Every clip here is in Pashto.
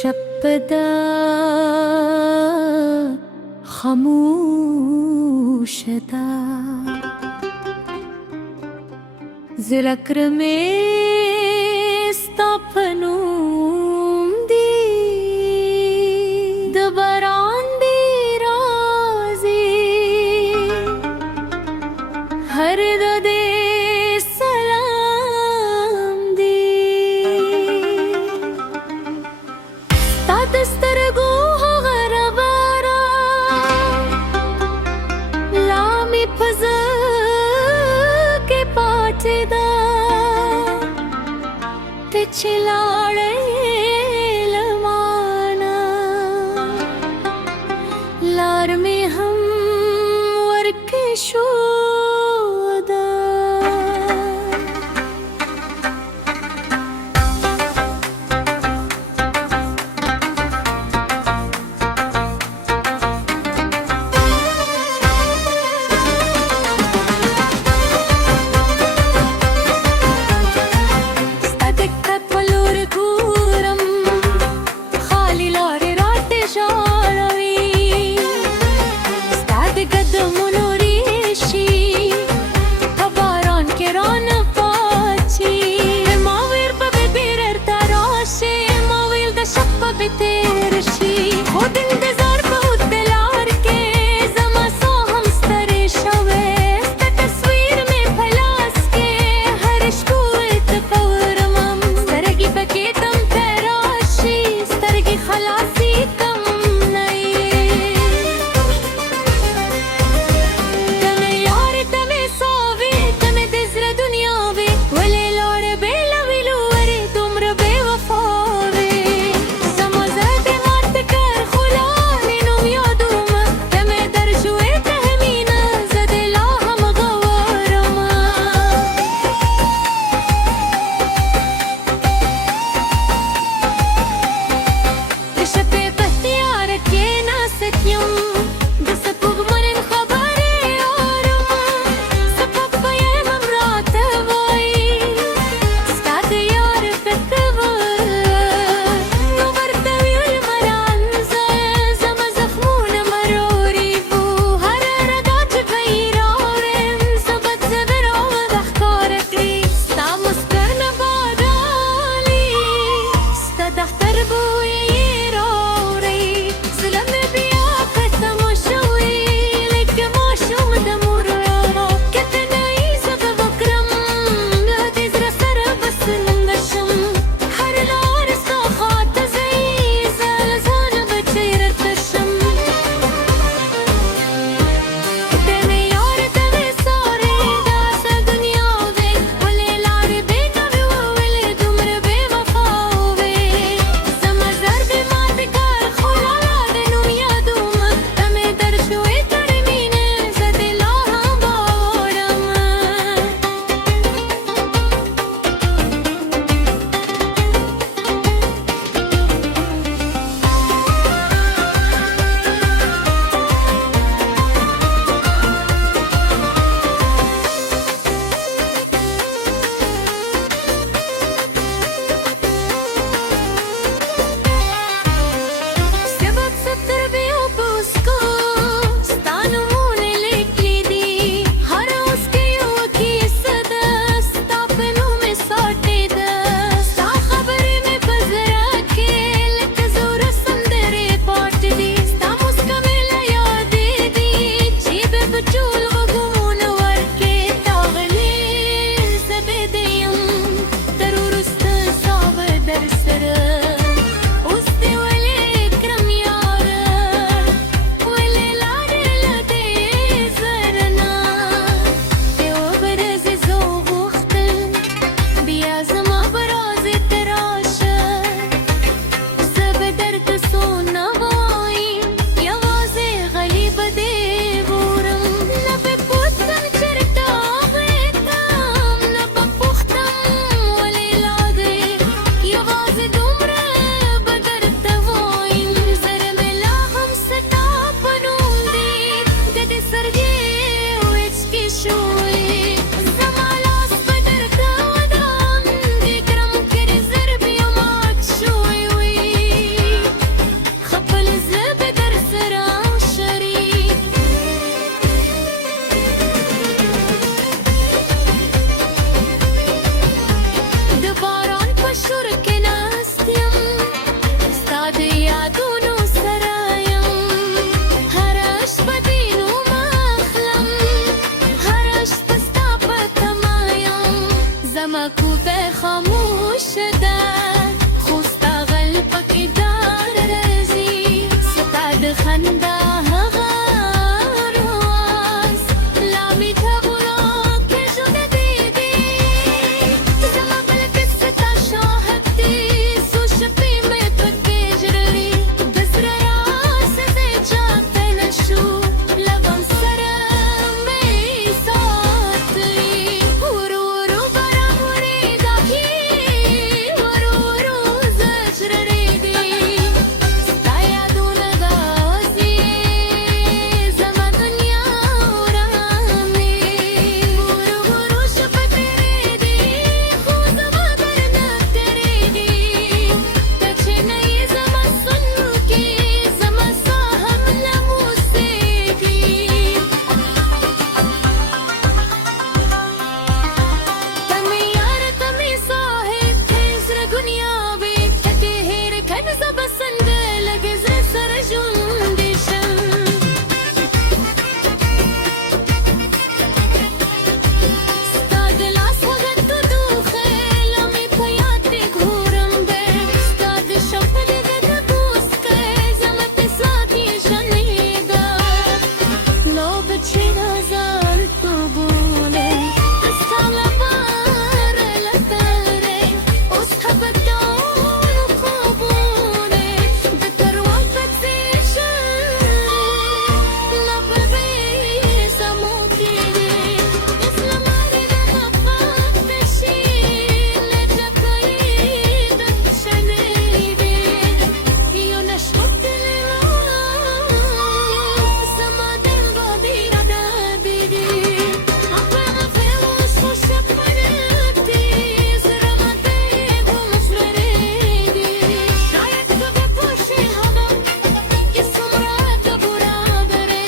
शब्दा खामोशता ذكر مستفنوم دي دبران دي رازي هر دي سلام دي تسترقو غربارا لامي فزا के पाचदा ते चिलाड़े लमाना लार में हम वर्के शोदा شدا خوستا غلب کی دار رزی ستاد خندا هغارواز لامی تبورو که جدا دیدی زما بلک ستا شاهدی سو شپی میں پکی جرلی بزر راس زی جاتے نشو لبم سرم میں ساتلی ورو ورو برا مریدا کی ورو ورو زجر ریدی ستایا دون دازی زما دنیا ورانی ورو ورو شپت ریدی خو زما درنک ریدی تچه نئی زما سنو کی زما ساهم نموسیگی تمی یار تمی صاحب تھے زر دنیا بے تکے ہیر کھن زب سند لگے زر سر جندشم ستاد لاس وغد دو خیل امی پیاتی گھورم بے ستاد شپل گد بوس کے زمت ساتی جنیدا لوب چینا زال تو بولے استالا بار لتارے اس حبتان خوبونے بکر وقت زیشن لب بیس موتی اسلام آرنا مفاق تشین لجاقاید شنیدی یو نشوت لیوان سمادن بادیر دادیدی افهم افهموش خوشب منتی زرمته گمش بریدی شاید تو بپوشی هوا که سمرات برا بره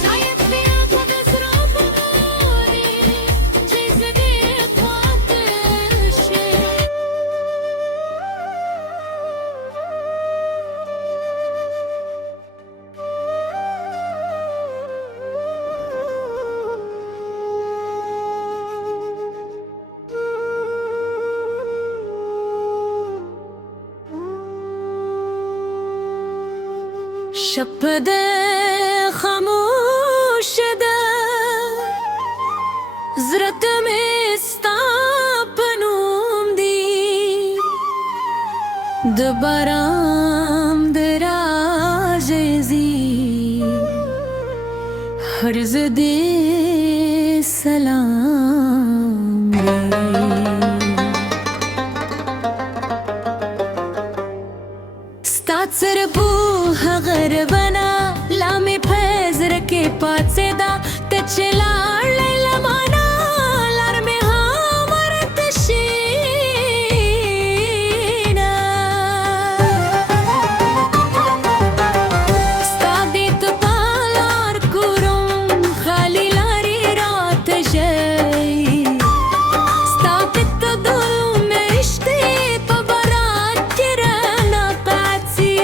شاید بیا تو دزرو بگونی چیز دیگه خواهدشه شپد خاموش ده زرت میں ستاپنوم دی دبارام دراجزی ہرز دے سلام دی ستاد سر بوه غربنا لامی پزر کے پاتse دا تچلار لیلا مانا لار میں ہامرت شینا ستادی تو پالار کرم خالی لاری رات جئی ستاد تو دل میں رشتے تو برات کرنا قاتسی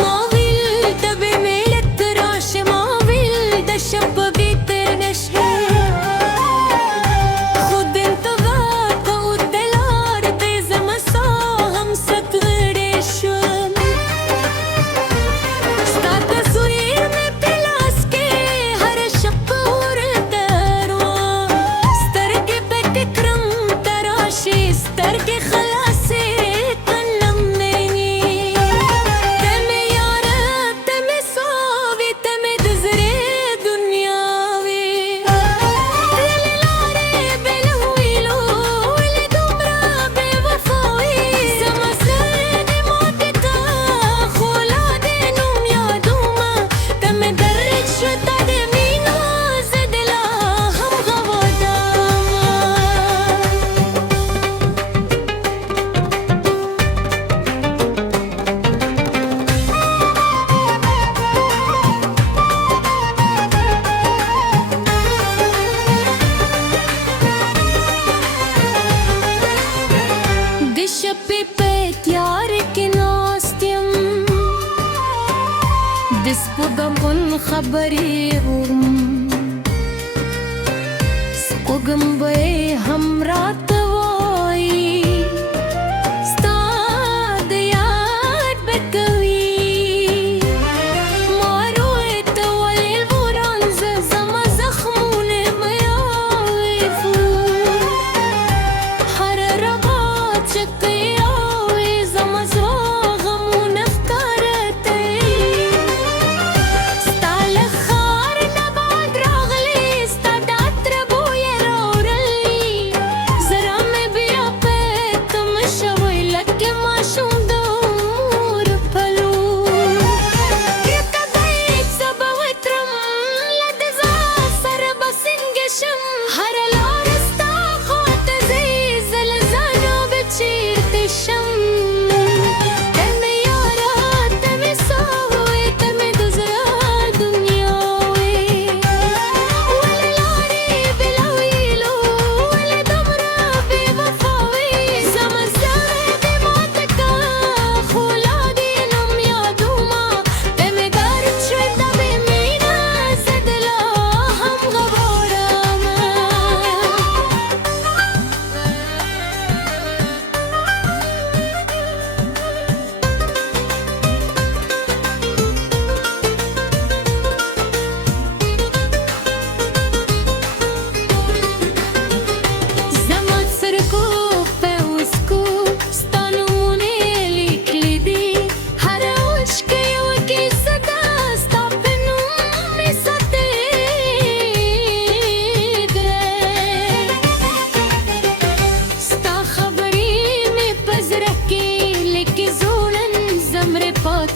ماویل تبی میلت راش ماویل دشب بیتر نشه خود انتظار تو دلار تیز مساهم ستغرشم ستاد تصویر میں پلاس کے ہر شب اور دروا ستر کے بیت کرم تراشی ستر کے خلاصے کلم نہیں تمہیں یار تمہیں سووی تمہیں دزرے دنیاوی لارے بلوی لو ولی دمرا بے وفاوی زمسن موتی تا خولاد نوم یادوما تمہیں درد شتا دے مینا زدلا ہم غواداما دشپی پیت یار کی ناستیم دسپگم خبریم سپگم بے ہم رات وہ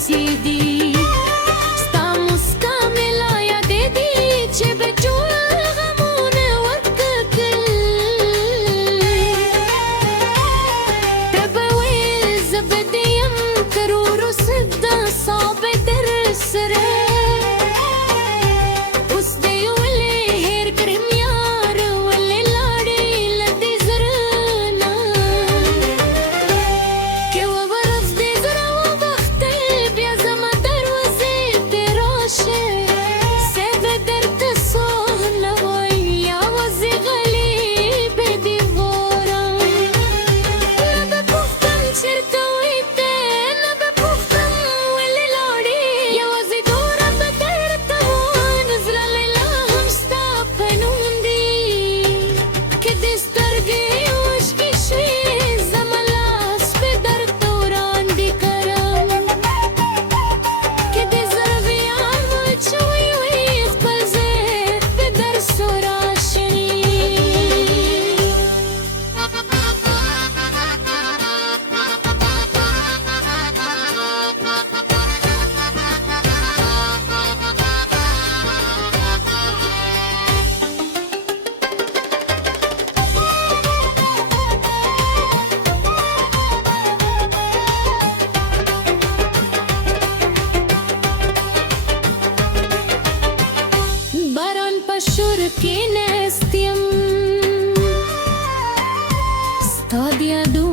سيدي استعمس كاملة يا ديدي جبتو الغمون والككل تبوي زبدي يمكرور سدة صعب درسر وسدي ولي هير كرم يار ولي لاري لدي زرنا كوا برز دي زرا وبختب يا زما دروزي دراشة سيب درت الصهلة ويا وزي غليب دي فورا نبا بوفتم شركة ويتين نبا بوفتم ولي لاري يا وزي دورا بدرت ونزل ليلهم استابنون دي كدي استرقي وشكي شي زملاس بدرت وران دي كرم كدي زربي عم تشوي ويقبل زيت بدر سوراشني Baron pashur kinestiam stadia du